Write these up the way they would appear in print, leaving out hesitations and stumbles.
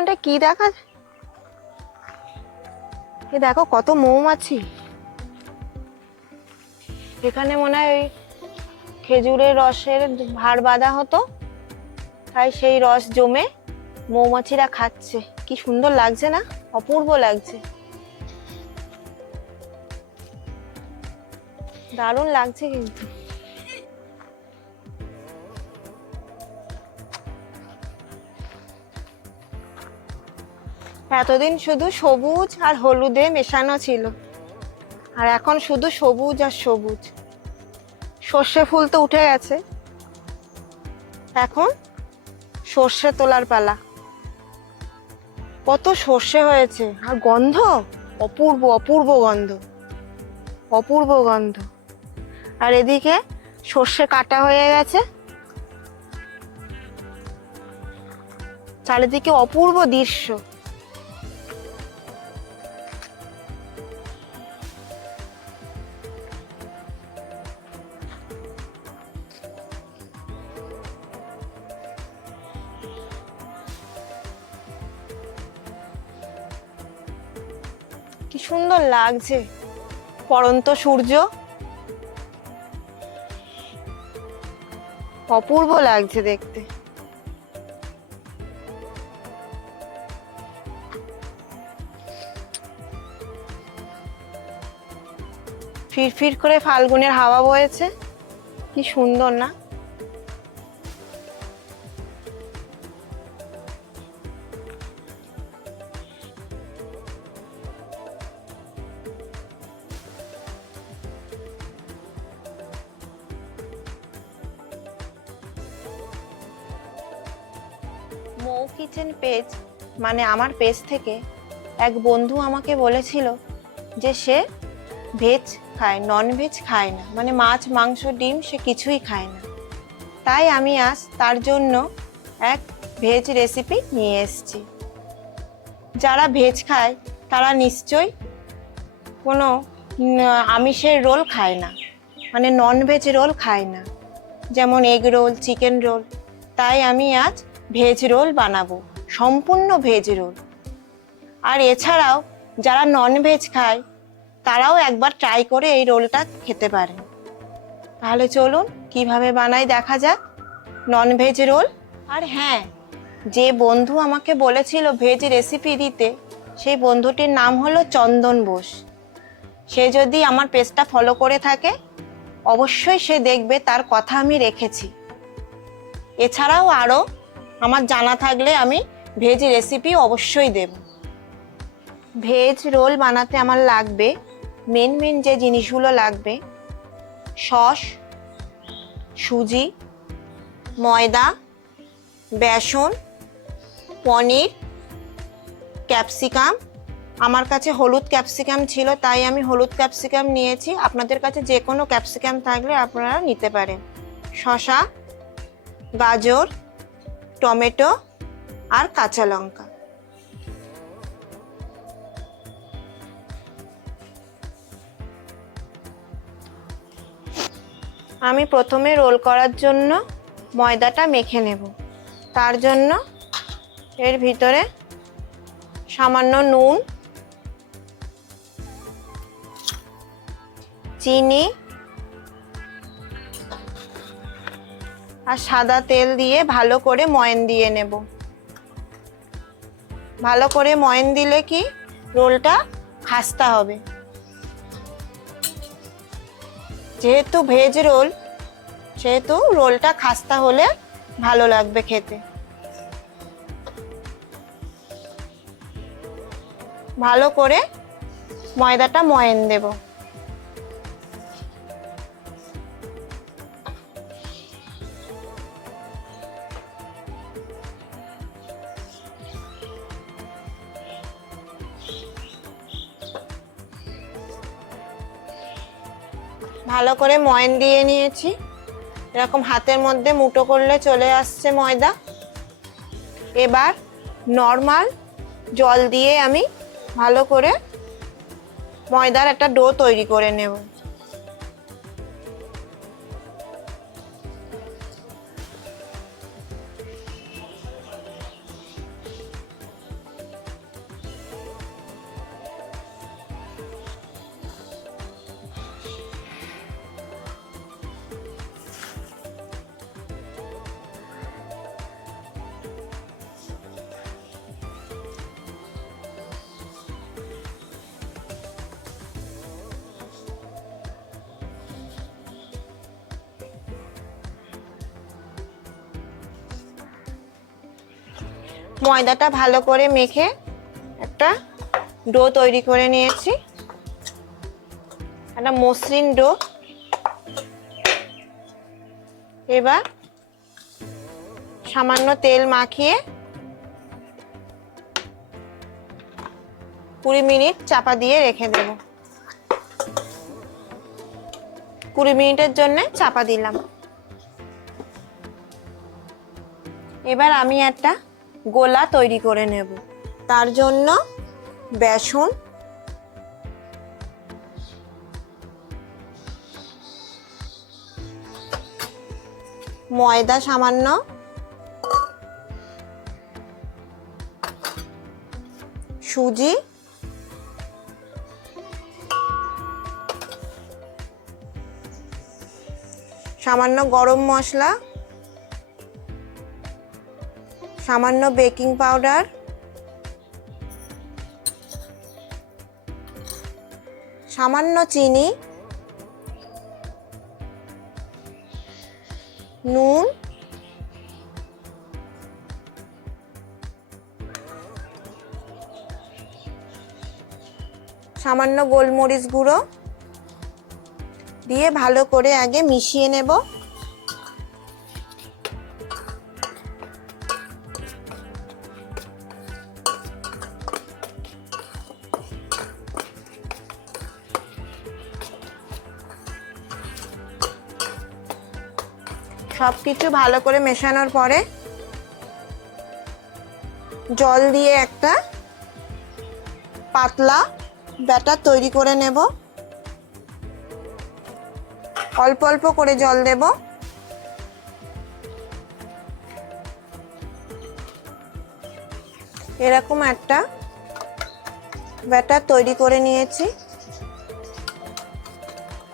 ওখানটা কি দেখা, এ দেখো কত মৌমাছি। এখানে মনে হয় ওই খেজুরের রসের ভাঁড় বাঁধা হতো, তাই সেই রস জমে মৌমাছিরা খাচ্ছে। কি সুন্দর লাগছে না, অপূর্ব লাগছে, দারুণ লাগছে কিন্তু। এতদিন শুধু সবুজ আর হলুদে মেশানো ছিল, আর এখন শুধু সবুজ আর সবুজ। সর্ষে ফুল তো উঠে গেছে, এখন সর্ষে তোলার পালা। কত সর্ষে হয়েছে, আর গন্ধ অপূর্ব, অপূর্ব গন্ধ, অপূর্ব গন্ধ। আর এদিকে সর্ষে কাটা হয়ে গেছে, চারিদিকে অপূর্ব দৃশ্য। কি সুন্দর লাগছে, পড়ন্ত সূর্য, অপূর্ব লাগছে দেখতে। ফিরফির করে ফাল্গুনের হাওয়া বয়েছে, কি সুন্দর না? মৌ কিচেন পেজ মানে আমার পেজ থেকে এক বন্ধু আমাকে বলেছিল যে সে ভেজ খায়, নন ভেজ খায় না, মানে মাছ মাংস ডিম সে কিছুই খায় না। তাই আমি আজ তার জন্য এক ভেজ রেসিপি নিয়ে এসেছি। যারা ভেজ খায় তারা নিশ্চয়ই কোনো আমিষের রোল খায় না, মানে নন ভেজ রোল খায় না, যেমন এগ রোল, চিকেন রোল। তাই আমি আজ ভেজ রোল বানাবো, সম্পূর্ণ ভেজ রোল। আর এছাড়াও যারা নন ভেজ খায় তারাও একবার ট্রাই করে এই রোলটা খেতে পারেন। তাহলে চলুন কিভাবে বানাই দেখা যাক নন ভেজ রোল। আর হ্যাঁ, যে বন্ধু আমাকে বলেছিল ভেজ রেসিপি দিতে, সেই বন্ধুটির নাম হলো চন্দন বোস। সে যদি আমার পেজটা ফলো করে থাকে অবশ্যই সে দেখবে তার কথা আমি রেখেছি। এছাড়াও আরও আমার জানা থাকলে আমি ভেজ রেসিপি অবশ্যই দেব। ভেজ রোল বানাতে আমার লাগবে মেন যে জিনিসগুলো লাগবে: সস, সুজি, ময়দা, বেসন, পনির, ক্যাপসিকাম। আমার কাছে হলুদ ক্যাপসিকাম ছিল তাই আমি হলুদ ক্যাপসিকাম নিয়েছি, আপনাদের কাছে যে কোনো ক্যাপসিকাম থাকলে আপনারা নিতে পারেন। শসা, গাজর, টমেটো আর কাঁচা লঙ্কা। আমি প্রথমে রোল করার জন্য ময়দাটা মেখে নেব। তার জন্য এর ভিতরে সামান্য নুন, চিনি আর সাদা তেল দিয়ে ভালো করে ময়ান দিয়ে নেব। ভালো করে ময়ান দিলে কি রোলটা খাস্তা হবে। যেহেতু ভেজ রোল সেহেতু রোলটা খাস্তা হলে ভালো লাগবে খেতে। ভালো করে ময়দাটা ময়ান দেব। ভালো করে ময়ান দিয়ে নিয়েছি, এরকম হাতের মধ্যে মুঠো করলে চলে আসছে ময়দা। এবার নর্মাল জল দিয়ে আমি ভালো করে ময়দার একটা ডো তৈরি করে নেব। ময়দাটা ভালো করে মেখে একটা ডো তৈরি করে নিয়েছি, একটা মসৃণ ডো। এবার সামান্য তেল মাখিয়ে 20 মিনিট চাপা দিয়ে রেখে দেব। 20 মিনিটের জন্য চাপা দিলাম। এবার আমি একটা গোলা তৈরি করে নেব। তার জন্য বেসন, ময়দা সামান্য, সুজি, সামান্য গরম মশলা, সামান্য বেকিং পাউডার, সামান্য চিনি, নুন, সামান্য গোলমরিচ গুঁড়ো দিয়ে ভালো করে আগে মিশিয়ে নেব। সবকিছু ভালো করে মেশানোর পরে জল দিয়ে একটা পাতলা ব্যাটার তৈরি করে নেব। অল্প অল্প করে জল দেব। এরকম একটা ব্যাটার তৈরি করে নিয়েছি,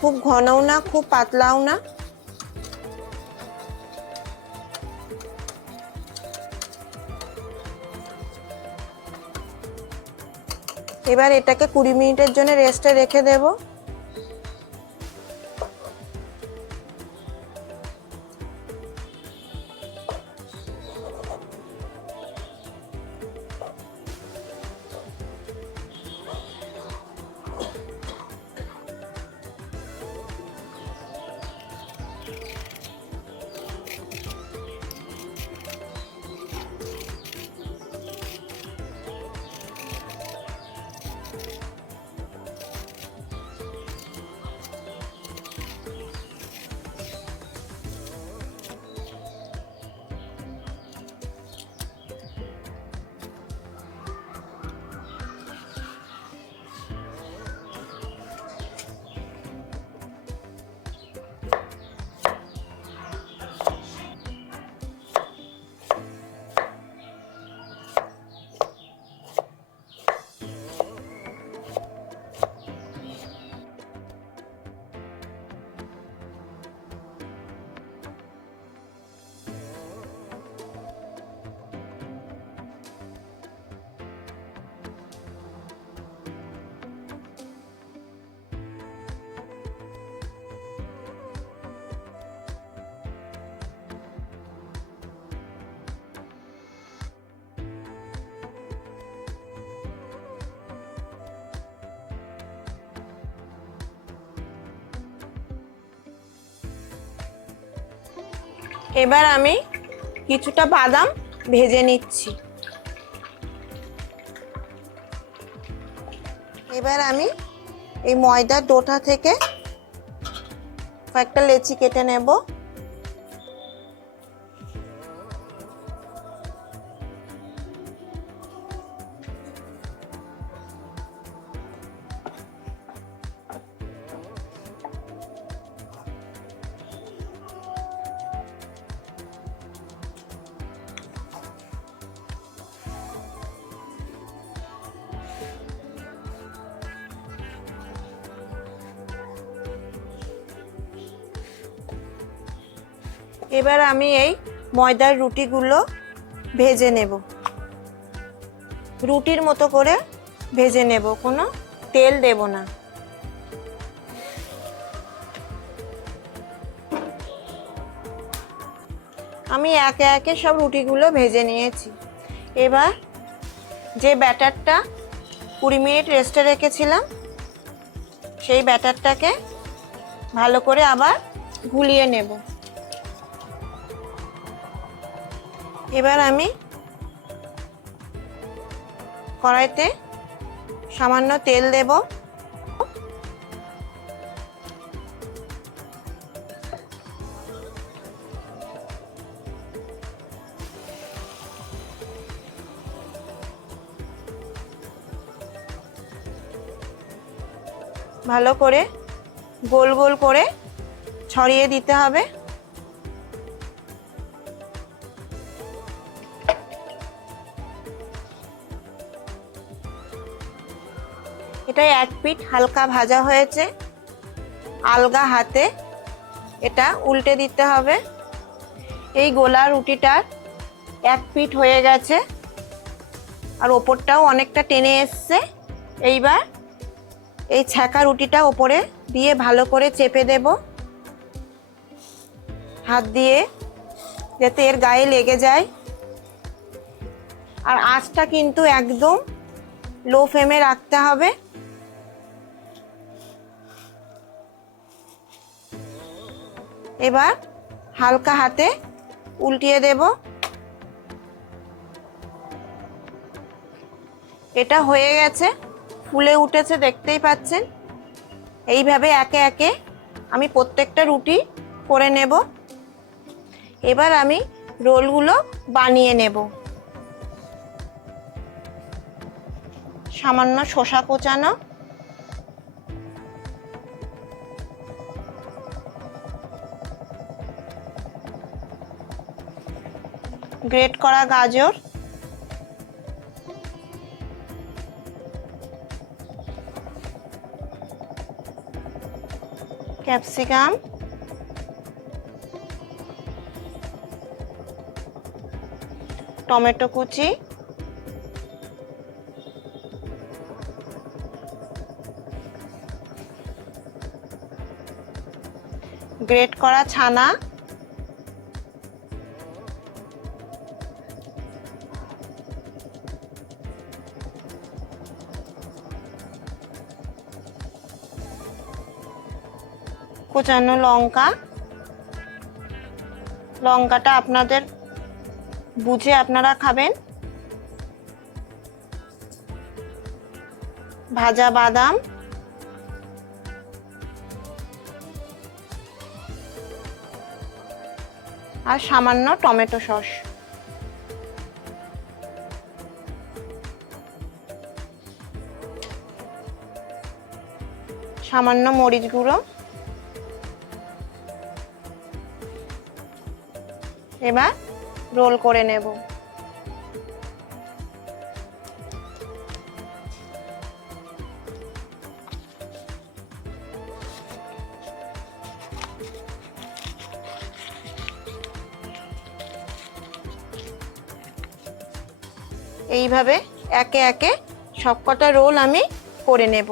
খুব ঘনও না খুব পাতলাও না। এবার এটাকে 20 মিনিটের জন্য রেস্টে রেখে দেব। এবার আমি কিছুটা বাদাম ভেজে নিচ্ছি। এবার আমি এই ময়দার ডোটা থেকে কয়েকটা লেচি কেটে নেব। এবার আমি এই ময়দার রুটিগুলো ভেজে নেব, রুটির মতো করে ভেজে নেব, কোনো তেল দেব না। আমি একে একে সব রুটিগুলো ভেজে নিয়েছি। এবার যে ব্যাটারটা 20 মিনিট রেস্টে রেখেছিলাম সেই ব্যাটারটাকে ভালো করে আবার গুলিয়ে নেব। এবার আমি কড়াইতে সামান্য তেল দেব। ভালো করে গোল গোল করে ছড়িয়ে দিতে হবে। এটা এক পিঠ হালকা ভাজা হয়েছে, আলগা হাতে এটা উল্টে দিতে হবে। এই গোলা রুটিটার এক পিঠ হয়ে গেছে আর ওপরটাও অনেকটা টেনে এসছে। এইবার এই ছ্যাঁকা রুটিটা ওপরে দিয়ে ভালো করে চেপে দেব হাত দিয়ে, যাতে এর গায়ে লেগে যায়। আর আঁচটা কিন্তু একদম লো ফ্লেমে রাখতে হবে। এবার হালকা হাতে উল্টিয়ে দেব। এটা হয়ে গেছে, ফুলে উঠেছে, দেখতেই পাচ্ছেন। এইভাবে একে একে আমি প্রত্যেকটা রুটি করে নেব। এবার আমি রোলগুলো বানিয়ে নেব। সামান্য শসা কোচানো, গ্রেট করা গাজর, ক্যাপসিকাম, টমেটো কুচি, গ্রেট করা ছানা, কুচানো লঙ্কা, লঙ্কাটা আপনাদের বুঝে আপনারা খাবেন, ভাজা বাদাম, আর সামান্য টমেটো সস। সামান্য মরিচ গুঁড়ো। এবার রোল করে নেব। এইভাবে একে একে সবকটা রোল আমি করে নেব।